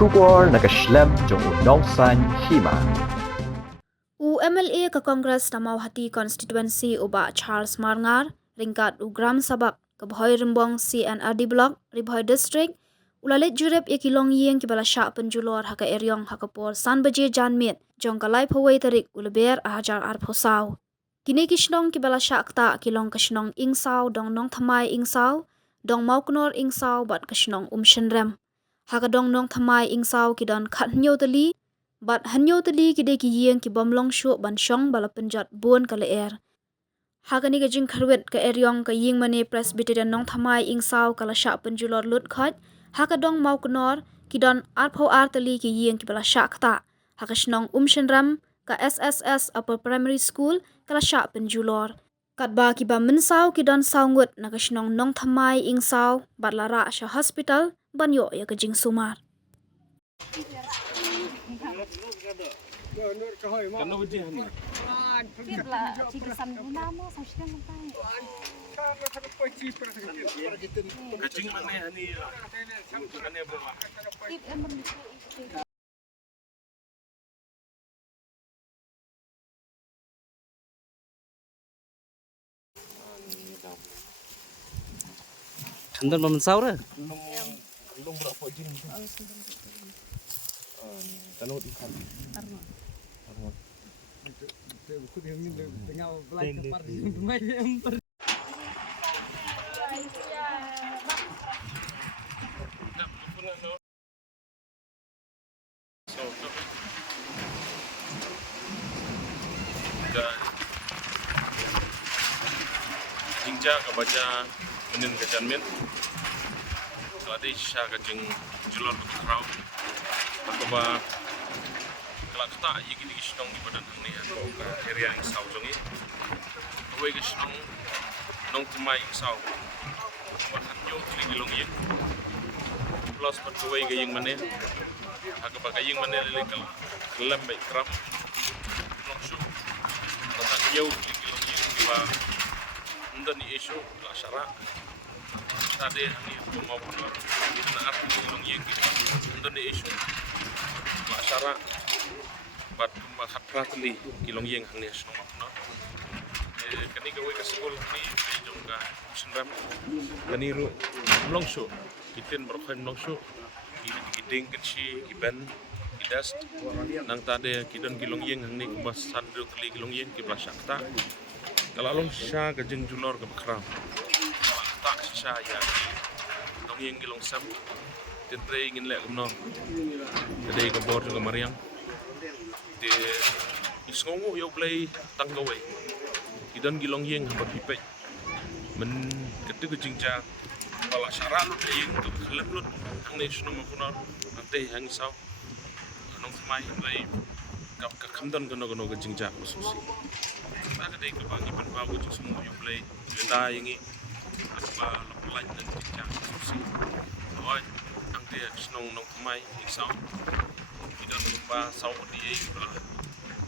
Julor nakaslem jong Nongthymmai Hima. MLA ka Congress na Mauhati constituency uba Charles Marngar ringkat Gram Sabak ke Bhoi Rimbong CNRD block Ribhoi district ulalit jurep ikilong yeng kibala syak penjulor haka Erïong haka por san baje janmit jong kalai phawai tarik ulaber ahajar arphosau. Kini kishnong kibala syak ta kilong kishnong Ingsaw dong Nongthymmai Ingsaw dong Mauknor Ingsaw bat kishnong Shenrem. Haka dong Nongthymmai Ingsaw kidon khat nyo tali bat hanyo tali kide ki yeng ki bomlong shu ban shong bala penjat buon kala er. Haka ni gajing Khyrwit ka Erïong ka Ïingmane Presbyterian Nongthymmai Ingsaw kala syak penjulor lut khot. Haka dong Mauknor kidon arpho tali ki yeng ki bala syak ta. Haka shnong Shenrem ka SSS Upper Primary School kala syak penjulor. Kat ba ki ba mensaw kidon saw Ngut na kashnong Nongthymmai Ingsaw bat lara sya hospital banyo ya gajing sumar. Kandan mamen saura. Jingja ka baca menin ka janmin keladi sya ka jing julor ka krau aku ba kelak ta yigi di snong di badan ni atau ka area Ingsaw jongi we ke snong Nongthymmai Ingsaw bahan yo tri gilong yeng plus pat we ke Ïingmane aku ba ka Ïingmane le kal kelam bai kram nong shu bahan yo tri gilong yeng ba ndan ni isu la syara tadi ni mau keluar kita nak ngomong yang ndan ni isu la syara bat mahat pratli kilong yang hang ni sno makna kani gawe ka sekolah ni jong ka Shenrem kani ru longsho kitin berkhaim longsho giding kecil giban gidas nang tadi kidon kilong yang hang ni kubas sandu kali kilong yang ki blasakta kalau long sya ka jeng julor ka bakram tak sya ya dong yeng gilong sam tentre ingin lek kumno kade ka bor ka mariang de isngongu yo play tanggawe idan gilong yeng ba pipet men kete ka jingja wala syara lu yeng ka khlem lut ang ne sno mo kunor ante hang saw Nongthymmai play ka khamdan gono ka jingja susi ada deh kebagi penbawa itu semua yang play benda ini apa lain dan tidak susi awal angke senong Nongthymmai Ingsaw tidak lupa saw di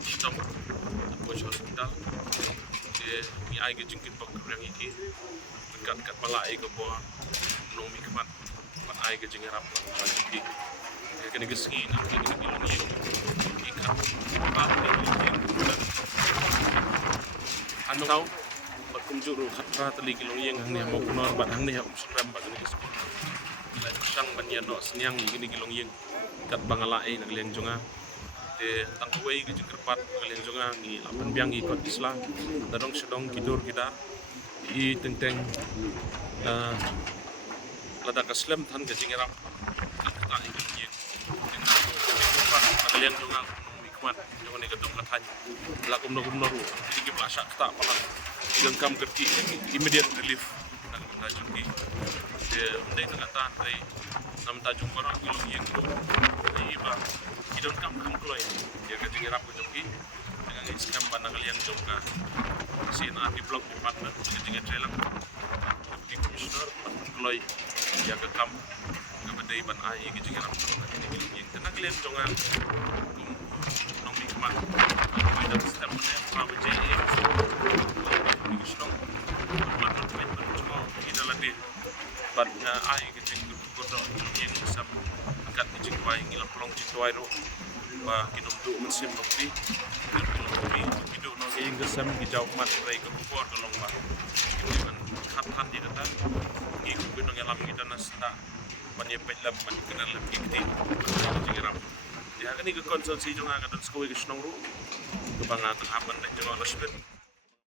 sistem buat hospital dia ni ai ke jengkit bakrang iki dekat malai ke bawah nomi kemat pat ai ke jengerap lagi dia kena geski nak ini bilong ikan apa anu tahu berkunjung khatra tali kilong yang hang ni mau kunor bat hang ni Shenrem bat ni sekolah lai sang ban ya no senyang ini kilong yang kat bangalai nak liang jonga de tangwei ke jengkerpat liang jonga ni lapan biang ikut Islam darong sedong kidur kita i teng lada kaslam than ke jingerap kata kilong yang liang jonga kuat yang ni ketong katanya lakum noru jadi ke plasak tak palang dengan kam kerti immediate relief nang tajung di de kata ai nam tajung korang kilong yang tu iba idon kam kloy dia ke jingi rap joki dengan iskam panang liang jongka CNR di blok di partner ke jingi trelang di commissioner kloy dia ke kam ke bedai ban ai ke jingi rap yang tenang liang jonga Ïingmane dan sistem prawe je Gishnong buat cuma kita latih bat ai ke jeng godo yang sam kat jeng bai ngilang pelong citwai ro ba kinum du mesim nopi kidu no yang gesam ki jauh mat rai ke kuor dolong ba kan khat di kata ki ku no ngelam kita nasta panye pelap man kenal lab kiti jingram ya kan ni ke konsultasi jong aga dan skoi ke snong ru ke banga ke hapan dan jong respect